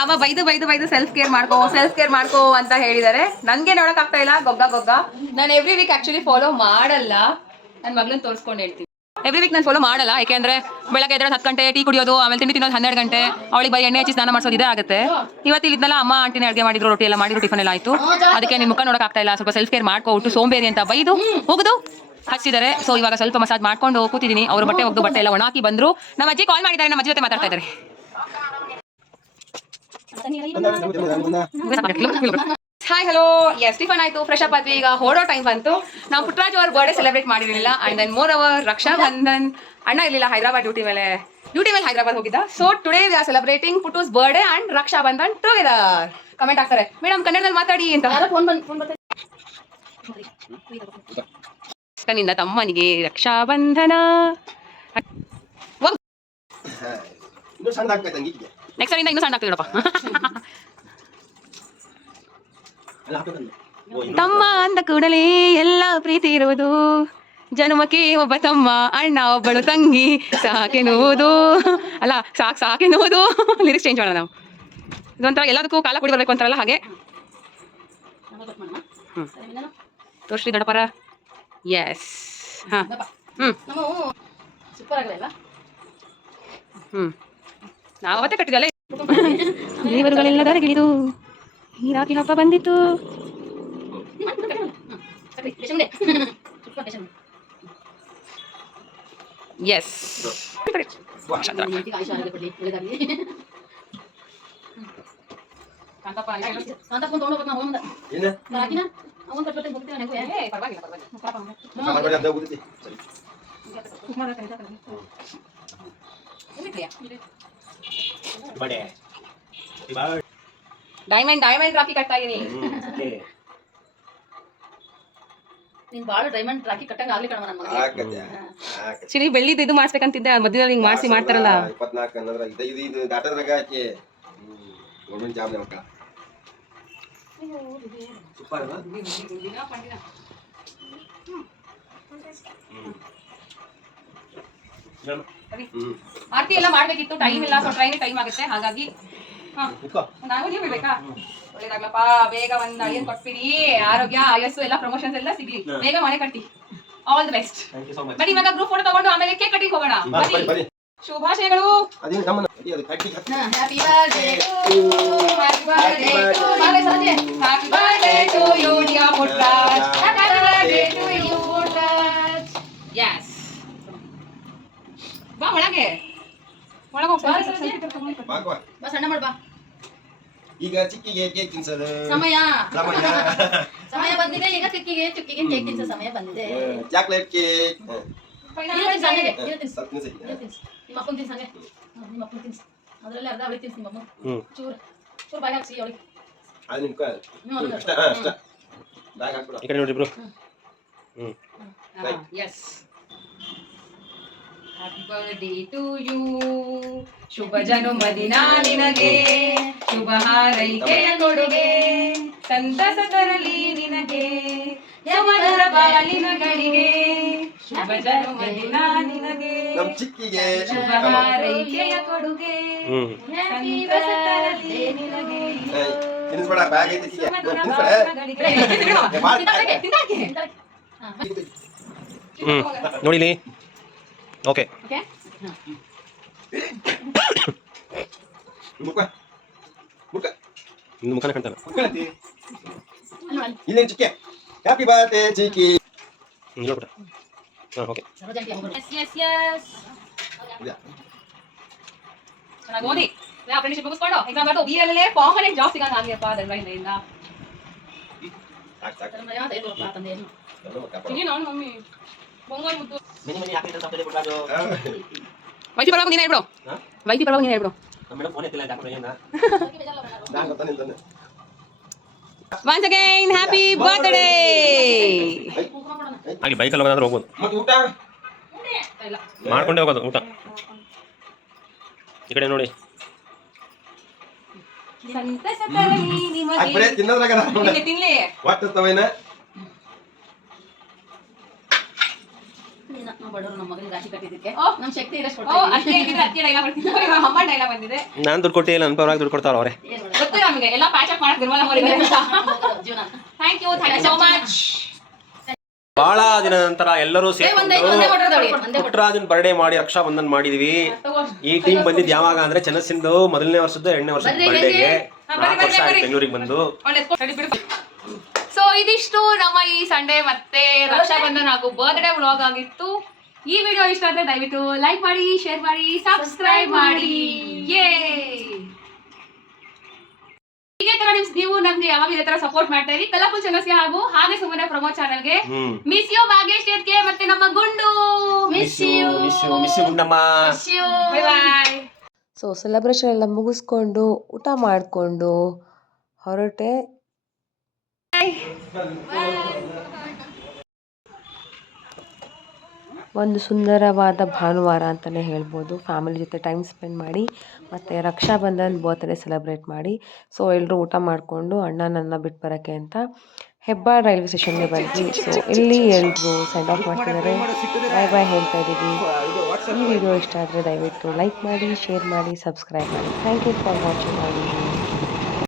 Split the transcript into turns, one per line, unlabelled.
ನಾವ ಬೈದು ಬೈದು ಬೈದು ಸೆಲ್ಫ್ ಕೇರ್ ಮಾಡ್ಕೋ ಸೆಲ್ಫ್ ಕೇರ್ ಮಾಡ್ಕೋ ಅಂತ ಹೇಳಿದಾರೆ. ನನ್ಗೆ ನೋಡಕ್ ಆಗ್ತಾ ಇಲ್ಲ. ಗೊಗ್ಗ ಗೊಗ್ಗ. ನಾನು ಎವ್ರಿ ವೀಕ್ ಆಕ್ಚುಲಿ ಫಾಲೋ ಮಾಡಲ್ಲ. ನನ್ನ ಮಗಳನ್ನ ತೋರಿಸ್ಕೊಂಡು ಹೇಳ್ತೀನಿ. ಎವ್ರಿ ವೀಕ್ ನಾನು ಫಾಲೋ ಮಾಡಲ್ಲ. ಯಾಕೆಂದ್ರೆ ಬೆಳಗ್ಗೆ ಎದ್ರೆ ಹತ್ತು ಗಂಟೆ, ಟೀ ಕುಡಿಯೋದು, ಆಮೇಲೆ ತಿಂಡಿ ತಿನ್ನೋದು ಹನ್ನೆರಡು ಗಂಟೆ, ಅವಳಿಗೆ ಬೈ ಎಣ್ಣೆ, ಹಚ್ಚಿ ಸ್ನಾನ ಮಾಡಿಸೋದು ಇದೇ ಆಗುತ್ತೆ. ಇವತ್ತು ಇಲ್ಲಿದ್ನಲ್ಲ ಅಮ್ಮ, ಆಂಟಿನೇ ಅಡುಗೆ ಮಾಡಿದ್ರು, ರೊಟ್ಟಿ ಎಲ್ಲ ಮಾಡಿದ್ರು ಟಿಫನ್ ಎಲ್ಲ ಆಯ್ತು. ಅದಕ್ಕೆ ನಿಮ್ಮ ಮುಖ ನೋಡಕ್ ಆಗ್ತಾ ಇಲ್ಲ. ಸ್ವಲ್ಪ ಸೆಲ್ಫ್ ಕೇರ್ ಮಾಡ್ಕೋ ಒಟ್ಟು ಸೋಂಬೇರಿ ಅಂತ ಬೈದು ಹೋಗುದು. ಹಚ್ಚಿದ್ದಾರೆ ಸೊ ಇವಾಗ ಸ್ವಲ್ಪ ಮಸಾಜ್ ಮಾಡ್ಕೊಂಡು ಕೂತಿದ್ದೀನಿ ಅವ್ರ ಬಟ್ಟೆ ಒಗ್ದು, ಬಟ್ಟೆ ಎಲ್ಲ ಒಣಾಕಿ ಬಂದ್ರು. ನಮ್ಮ ಅಜ್ಜಿ ಕಾಲ್ ಮಾಡಿದ್ದಾರೆ. ನಮ್ಮ ಅಜ್ಜಿ ಜೊತೆ ಮಾತಾಡ್ತಾ ಹಾಯ್ ಹಲೋ ಎಸ್ ಟಿಫನ್ ಆಯ್ತು. ಫ್ರೆಶ್ ಅಪ್ ಆದ್ವಿ. ಈಗ ಹೊರಡೋ ಟೈಮ್ ಬಂತು. ನಾವು ಪುಟ್ರಾಜ್ ಅವ್ರ ಬರ್ಡೇ ಸೆಲೆಬ್ರೇಟ್ ಮಾಡಿರಲಿಲ್ಲ. And then moreover Raksha Bandhan. ಅಣ್ಣ ಇರಲಿಲ್ಲ ಹೈದರಾಬಾದ್ ಡ್ಯೂಟಿ ಮೇಲೆ. ಡ್ಯೂಟಿ ಮೇಲೆ ಹೈದರಾಬಾದ್ ಹೋಗಿದ್ದ. So today we are celebrating Putus birthday and Raksha Bandhan together comment ಆಗ್ತಾರೆ ಮೇಡಮ್ ಕನ್ನಡದಲ್ಲಿ ಮಾತಾಡಿ ಅಂತ. ನಿನ್ನ ತಮ್ಮನಿಗೆ ರಕ್ಷಾ ನೆಕ್ಸ್ಟ್ ಇಂದ ಇನ್ನೂ ಸಣ್ಣ ಆಗ್ತದೆ ನೋಡಪ್ಪ. ತಮ್ಮ ಅಂದ ಕೂಡಲೇ ಎಲ್ಲ ಪ್ರೀತಿ ಇರುವುದು. ಜನ್ಮಕ್ಕೆ ಒಬ್ಬ ತಮ್ಮ ಅಣ್ಣ ಒಬ್ಬಳು ತಂಗಿ ಸಾಕೆನ್ನುವುದು. ಅಲ್ಲ ಸಾಕ್ ಸಾಕೆನ್ನುವುದು. ಲಿರಿಕ್ಸ್ ಚೇಂಜ್ ಮಾಡೋಣ ನಾವು. ಇದೊಂಥರ ಎಲ್ಲದಕ್ಕೂ ಕಾಲ ಕುಡಿ ಬರಬೇಕು ಅಂತಾರಲ್ಲ ಹಾಗೆ. ತೋರ್ಸ್ರಿ ದೊಡ್ಡಪರ ಎಸ್ ಹಾಂ. ಹ್ಞೂ ಹ್ಞೂ ನಾವು ಅವತ್ತೇ ಕಟ್ಟಿದಲ್ಲ ದೇವರುಗಳೆಲ್ಲ ದರಗಿಳಿದು ಈ ರಾತ್ರಿ ಹಬ್ಬ ಬಂದಿತ್ತು ಎಸ್
ಏನ ಬಡೆ.
ಡೈಮಂಡ್ ಡೈಮಂಡ್ ರಾಕಿ ಕಟ್ತಾ ಇದೀನಿ.
ನೀನ್ ಬಾಳ ಡೈಮಂಡ್ ರಾಕಿ ಕಟ್ಟಂಗ ಆಗ್ಲಿ ಕಣವ ನನ್ನ ಮಗನಿಗೆ
ಹಾಕತ್ತೆ
ಬೆಳ್ಳಿದ ಇದು ಮಾಡ್ಸ್ಬೇಕಂತಿದ್ದೆ ಮಧ್ಯದಲ್ಲಿ ಹಿಂಗ್ ಮಾಡ್ಸಿ ಮಾಡ್ತಾರಲ್ಲ.
ಇಪ್ಪತ್ನಾಲ್ಕು ಅನ್ನೋದ್ರ ಇದು ಇದು ಹಾಕಿ ಗೌರ್ಮೆಂಟ್ ಜಾಬ್ ಮಕ್ಕ ಸೂಪರ್ ಅಲ್ಲ ಹ್ಮ್.
ಆರತಿ ಎಲ್ಲ ಮಾಡ್ಬೇಕಿತ್ತು. ಟೈಮ್ ಇಲ್ಲ. ಸೊ ಟ್ರೈನ್ ಟೈಮ್ ಆಗುತ್ತೆ. ಹಾಗಾಗಿ ನಾವು ನೀವು ಬಿಡ್ಬೇಕಾ ಒಳ್ಳೇದಾಗ್ಲಪ್ಪ. ಬೇಗ ಒಂದ್ ಅಳಿಯನ್ ಕೊಟ್ಬಿಡಿ. ಆರೋಗ್ಯ ಆಯಸ್ಸು ಎಲ್ಲ ಪ್ರಮೋಷನ್ಸ್ ಎಲ್ಲ ಸಿಗ್ಲಿ. ಬೇಗ ಮನೆ ಕಟ್ಟಿ. ಆಲ್ ದಿ ಬೆಸ್ಟ್ ಬನ್ನಿ ಇವಾಗ ಗ್ರೂಪ್ ಫೋಟೋ ತಗೊಂಡು ಆಮೇಲೆ ಕೇಕ್ ಕಟ್ಟಿಂಗ್ ಹೋಗೋಣ. ಶುಭಾಶಯಗಳು.
ಹ್ಯಾಪಿ ಬರ್ಡೇ
ಹ್ಯಾಪಿ ಒಳಗೆ ಹೋಗ್ತಾರೆ
ಬಾಗ್ವಾ
ಬಾ ಸಣ್ಣ ಮಾಡ್ ಬಾ.
ಈಗ ಚಿಕ್ಕಿಗೆ ಕೇಕ್ ತಿನ್ಸೋದು?
ಸಮಯ.
ಸಮಯ.
ಸಮಯ ಬಂದಿದೆ ಈಗ ಚಿಕ್ಕಿಗೆ ಚುಕ್ಕಿಗೆ ಕೇಕ್ ತಿನ್ಸೋ ಸಮಯ ಬಂದಿದೆ.
ಚಾಕ್ಲೇಟ್ ಕೇಕ್
ನೀನು ತಿನ್ಸು ಹಂಗೆ, ನೀನು ತಿನ್ಸು.
ಸ್ವಲ್ಪ ತಿನ್ಸಿ.
ನೀನು ತಿನ್ಸು. ನಿಮ್ಮ ಅಪ್ಪನ ತಿನ್ಸು ಹಂಗೆ ಹಾ, ನಿಮ್ಮ ಅಪ್ಪನ ತಿನ್ಸು. ಅದರಲ್ಲಿ ಅರ್ಧ ಅವಳಿಗೆ ತಿನ್ಸು ನಿಮ್ಮ ಅಮ್ಮ
ಹ್ಮ್.
ಚೂರು. ಚೂರು ಬಾಯಿ ಹಾಕ್ಸಿ ಅವಳಿಗೆ.
ಅದು ನಿಮ್ ಕಾಲ್
ಹ್ಮ್, ಅದು
ಅಷ್ಟ ಹಾ, ಅಷ್ಟ. ಬ್ಯಾಗ್ ಹಾಕ್ಬಿಡು.
ಈ ಕಡೆ ನೋಡಿ bro hmm.
Yes happy birthday to you ಶುಭ ಜನ್ಮದಿನ ನಿನಗೆ. ಶುಭ ಹಾರೈಕೆಯ ಕೊಡುಗೆ. ಸಂತಸ ತರಲಿ ನಿನಗೆ. ಯವನರ ಬಾಳಿನ ಗಳಿಗೆ ಶುಭ ಜನ್ಮದಿನ ನಿನಗೆ. ಶುಭ ಹಾರೈಕೆಯ ಕೊಡುಗೆ. ಸಂತಸ ತರಲಿ ನಿನಗೆ.
ತಿನ್ನಿಸ್ಬೇಡ ಬ್ಯಾಗ್ ಐತಿ
ನೋಡಿ ಓಕೆ ನಿನ್ನ ಮುಖನ ಕಾಣ್ತಾನೆ.
ಇಲ್ಲೇನ್ ಚಿಕ್ಕಿ ಹ್ಯಾಪಿ ಬರ್ತ್ಡೇ ಚಿಕ್ಕಿ
ಹೇಳ್ಬಿಡ ಹಾಂ ಓಕೆ.
ಚೆನ್ನಾಗಿ ಓದಿ ಅಪ್ರೆಂಟಿಶಿಪ್ ಮುಗಿಸ್ಕೊಂಡು ಎಕ್ಸಾಮ್ ಬರ್ದು ಬಿ ಎಲ್ ಕಾಂಪನೆಂಟ್ ಜಾಬ್ ಸಿಗೋಣ ಆಗ್ಲಿಯಪ್ಪ ದಂಡದಿಂದ
ಸಾಕ್ ಸಾಕ್
ಬರ್ತದೆ ಯಾವ್ದು ಏನು ಗೊತ್ತಾ ತಂದೆ ಏನು
ಎಲ್ಲ ಕಾಪಾಡು.
ಇಲ್ಲಿ ನಾನು ಮಮ್ಮಿ ಬಂಗಾರ ಮುದ್ದು ವೈಫಿ ಪರವಾಗಿ ನೀನೇ ಹೇಳ್ಬಿಡು? ವೈಫಿ ಪರವಾಗಿ ನೀನೇ ಹೇಳ್ಬಿಡು? Once again happy birthday.
ಅಲ್ಲಿ ಬೈಕಲ್ಲಿ ಹೋಗೋದಾದ್ರೆ ಹೋಗ್ಬೋದು.
ಮತ್ತೆ ಊಟ?
ಇಲ್ಲ
ಮಾಡ್ಕೊಂಡೇ ಹೋಗೋದು ಊಟ. ಈ ಕಡೆ ನೋಡಿ.
ತಿನ್ನೋದ್ರಾಗ
ತಿನ್ಲಿ
ಒಟ್ಟು ತವೇನ
ನಾನು
ದುಡ್ಡು ಕೊಟ್ಟಿಲ್ಲ ನನ್ನ ಪರವಾಗಿ ದುಡ್ಡು ಕೊಡ್ತಾರ ಅವರೇ.
ಗೊತ್ತು ನಮಗೆ ಎಲ್ಲ ಪ್ಯಾಚ್ ಅಪ್ ಮಾಡಕ್ ನಿರ್ಮಲ ಅವರಿಗೆ thank you thank you so much
ಬಹಳ ದಿನ ನಂತರ ಎಲ್ಲರೂ ಸೇರ್ಕೊಂಡು ಪುಟ್ಟರಾಜನ್ ಬರ್ಡೇ ಮಾಡಿ ರಕ್ಷಾ ಬಂಧನ್ ಮಾಡಿದೀವಿ ಈ ಟೀಮ್ ಬಂದಿದ್ ಯಾವಾಗ ಅಂದ್ರೆ ಚೆನ್ನಸಿಂದು ಮೊದಲನೇ ವರ್ಷದ್ದು ಎರಡನೇ ವರ್ಷದ ಬರ್ಡೇಗೆ ನಾಲ್ಕು ವರ್ಷ ಆಯ್ತು. ಬೆಂಗಳೂರಿಗೆ ಬಂದು.
ಇದಿಷ್ಟು ನಮ್ಮ ಈ ಸಂಡೇ ಮತ್ತೆ ರಕ್ಷಾಬಂಧನ ಹಾಗೂ ಬರ್ತ್ಡೇ ವ್ಲಾಗ್ ಆಗಿತ್ತು. ಈ ವಿಡಿಯೋ ಇಷ್ಟ ಆದ್ರೆ ದಯವಿಟ್ಟು ಲೈಕ್ ಮಾಡಿ ಶೇರ್ ಮಾಡಿ ಸಬ್ಸ್ಕ್ರೈಬ್ ಮಾಡಿ. ಯೇ ಇದೇ ತರ ನಿಮ್ಸ್ ನೀವು ನಮ್ಗೆ ಯಾವಾಗ ಇದೇ ತರ ಸಪೋರ್ಟ್ ಮಾಡ್ತಾ ಇರಿ ಕಲಾಪುಲ್ ಚಲಸ್ಯ ಹಾಗೂ ಹಾಗೆ ಸುಮ್ಮನೆ ಪ್ರಮೋ ಚಾನಲ್ಗೆ ಮಿಸ್ ಯು ಭಾಗ್ಯೇಶ್ಗೆ ಮತ್ತೆ ನಮ್ಮ Gundu.
Miss you miss you Gundamma.
Miss you
bye bye
so celebration ಎಲ್ಲ ಮುಗಿಸ್ಕೊಂಡು ಊಟ ಮಾಡಿಕೊಂಡು ಹೊರಟೆ. ಒಂದು ಸುಂದರವಾದ ಭಾನುವಾರ ಅಂತಲೇ ಹೇಳ್ಬೋದು. ಫ್ಯಾಮಿಲಿ ಜೊತೆ ಟೈಮ್ ಸ್ಪೆಂಡ್ ಮಾಡಿ, ಮತ್ತು ರಕ್ಷಾಬಂಧನ್ ಬರ್ತ್ಡೇ ಸೆಲೆಬ್ರೇಟ್ ಮಾಡಿ. ಸೊ ಎಲ್ಲರೂ ಊಟ ಮಾಡಿಕೊಂಡು ಅಣ್ಣ ನನ್ನ ಬಿಟ್ಟು ಬರೋಕ್ಕೆ ಅಂತ ಹೆಬ್ಬಾಳ್ ರೈಲ್ವೆ ಸ್ಟೇಷನ್ಗೆ ಬಂದ್ವಿ ಸೊ ಇಲ್ಲಿ ಎಲ್ಲರೂ ಸೆಂಡ್ ಆಫ್ ಮಾಡ್ತಿದ್ದಾರೆ. ಬಾಯ್ ಬಾಯ್ ಹೇಳ್ತಾ ಇದ್ದೀವಿ. ಈ ವಿಡಿಯೋ ಇಷ್ಟ ಆದರೆ ದಯವಿಟ್ಟು ಲೈಕ್ ಮಾಡಿ ಶೇರ್ ಮಾಡಿ ಸಬ್ಸ್ಕ್ರೈಬ್ ಮಾಡಿ. ಥ್ಯಾಂಕ್ ಯು ಫಾರ್ ವಾಚಿಂಗ್ ಮಾಡಿ